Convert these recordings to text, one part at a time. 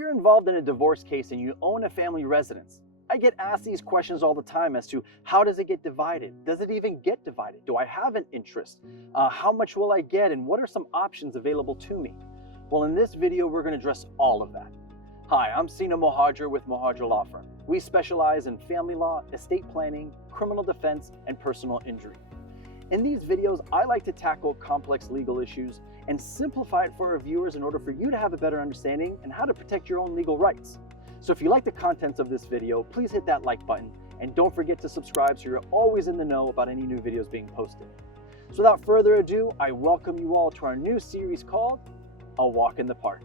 you're involved in a divorce case and you own a family residence, I get asked these questions all the time as to how does it get divided? Does it even get divided? Do I have an interest? How much will I get? And what are some options available to me? Well, in this video, we're going to address all of that. Hi, I'm Sina Mohajer with Mohajer Law Firm. We specialize in family law, estate planning, criminal defense, and personal injury. In these videos, I like to tackle complex legal issues and simplify it for our viewers in order for you to have a better understanding and how to protect your own legal rights. So if you like the contents of this video, please hit that like button and don't forget to subscribe so you're always in the know about any new videos being posted. So without further ado, I welcome you all to our new series called A Walk in the Park.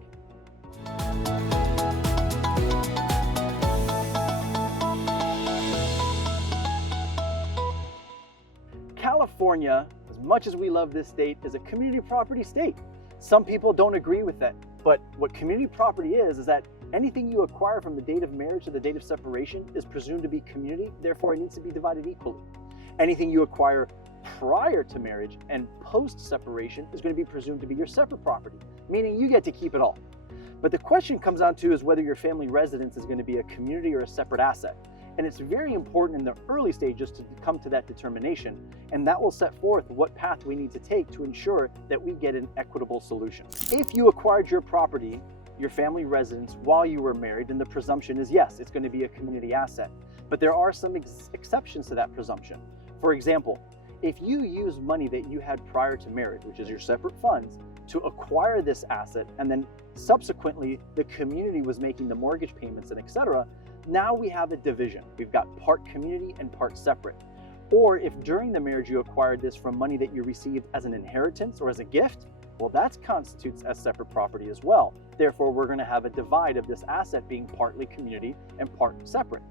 California, as much as we love this state, is a community property state. Some people don't agree with that, but what community property is that anything you acquire from the date of marriage to the date of separation is presumed to be community, therefore it needs to be divided equally. Anything you acquire prior to marriage and post-separation is going to be presumed to be your separate property, meaning you get to keep it all. But the question comes down to is whether your family residence is going to be a community or a separate asset. And it's very important in the early stages to come to that determination, and that will set forth what path we need to take to ensure that we get an equitable solution. If you acquired your property, your family residence, while you were married, then the presumption is yes, it's going to be a community asset. But there are some exceptions to that presumption. For example, if you use money that you had prior to marriage, which is your separate funds, to acquire this asset, and then subsequently the community was making the mortgage payments and etc., now we have a division. We've got part community and part separate. Or if during the marriage you acquired this from money that you received as an inheritance or as a gift, well, that constitutes as separate property as well. Therefore, we're going to have a divide of this asset being partly community and part separate.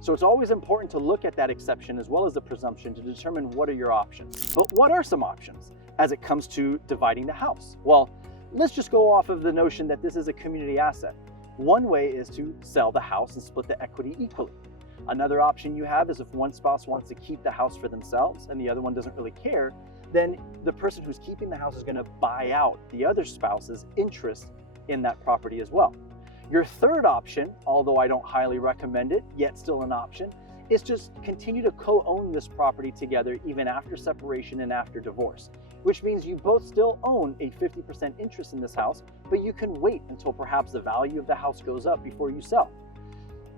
So it's always important to look at that exception as well as the presumption to determine what are your options. But what are some options as it comes to dividing the house? Well, let's just go off of the notion that this is a community asset. One way is to sell the house and split the equity equally. Another option you have is if one spouse wants to keep the house for themselves and the other one doesn't really care, then the person who's keeping the house is going to buy out the other spouse's interest in that property as well. Your third option, although I don't highly recommend it, yet still an option, is just continue to co-own this property together even after separation and after divorce, which means you both still own a 50% interest in this house, but you can wait until perhaps the value of the house goes up before you sell.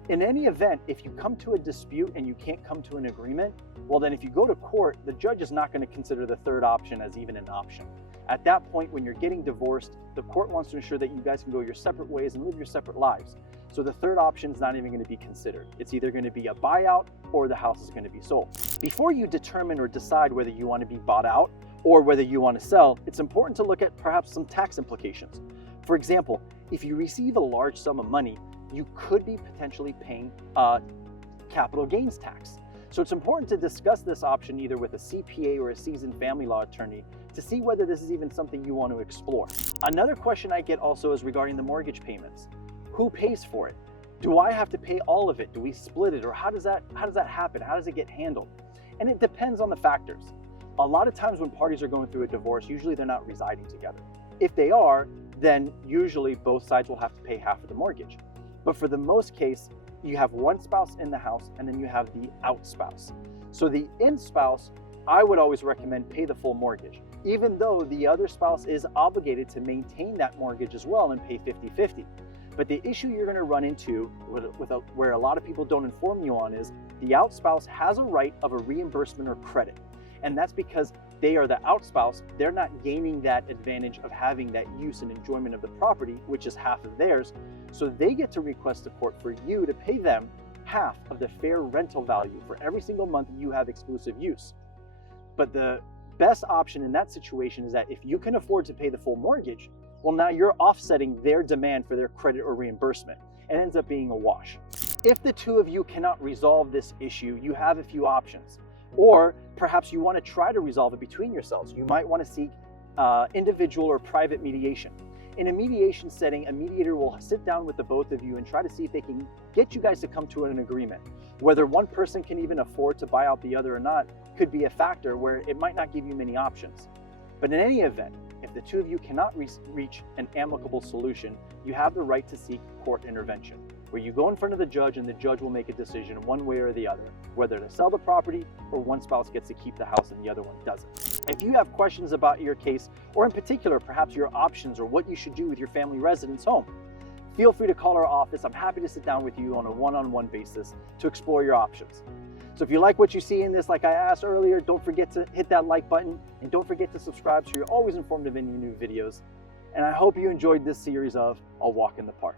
In any event, if you come to a dispute and you can't come to an agreement, well then if you go to court, the judge is not going to consider the third option as even an option. At that point, when you're getting divorced, the court wants to ensure that you guys can go your separate ways and live your separate lives. So the third option is not even going to be considered. It's either going to be a buyout or the house is going to be sold. Before you determine or decide whether you want to be bought out or whether you want to sell, it's important to look at perhaps some tax implications. For example, if you receive a large sum of money, you could be potentially paying capital gains tax. So it's important to discuss this option either with a CPA or a seasoned family law attorney to see whether this is even something you want to explore. Another question I get also is regarding the mortgage payments. Who pays for it? Do I have to pay all of it? Do we split it? Or how does that happen? How does it get handled? And it depends on the factors. A lot of times when parties are going through a divorce, usually they're not residing together. If they are, then usually both sides will have to pay half of the mortgage. But for the most case, you have one spouse in the house and then you have the out spouse. So the in spouse, I would always recommend pay the full mortgage, even though the other spouse is obligated to maintain that mortgage as well and pay 50-50. But the issue you're going to run into where a lot of people don't inform you on is the out spouse has a right of a reimbursement or credit. And that's because they are the out spouse. They're not gaining that advantage of having that use and enjoyment of the property, which is half of theirs. So they get to request to court for you to pay them half of the fair rental value for every single month you have exclusive use. But the best option in that situation is that if you can afford to pay the full mortgage, well, now you're offsetting their demand for their credit or reimbursement and ends up being a wash. If the two of you cannot resolve this issue, you have a few options. Or perhaps you want to try to resolve it between yourselves. You might want to seek individual or private mediation. In a mediation setting, a mediator will sit down with the both of you and try to see if they can get you guys to come to an agreement. Whether one person can even afford to buy out the other or not could be a factor where it might not give you many options. But in any event, if the two of you cannot reach an amicable solution, you have the right to seek court intervention, where you go in front of the judge and the judge will make a decision one way or the other, whether to sell the property or one spouse gets to keep the house and the other one doesn't. If you have questions about your case, or in particular, perhaps your options or what you should do with your family residence home, feel free to call our office. I'm happy to sit down with you on a one-on-one basis to explore your options. So if you like what you see in this, like I asked earlier, don't forget to hit that like button and don't forget to subscribe so you're always informed of any new videos. And I hope you enjoyed this series of A Walk in the Park.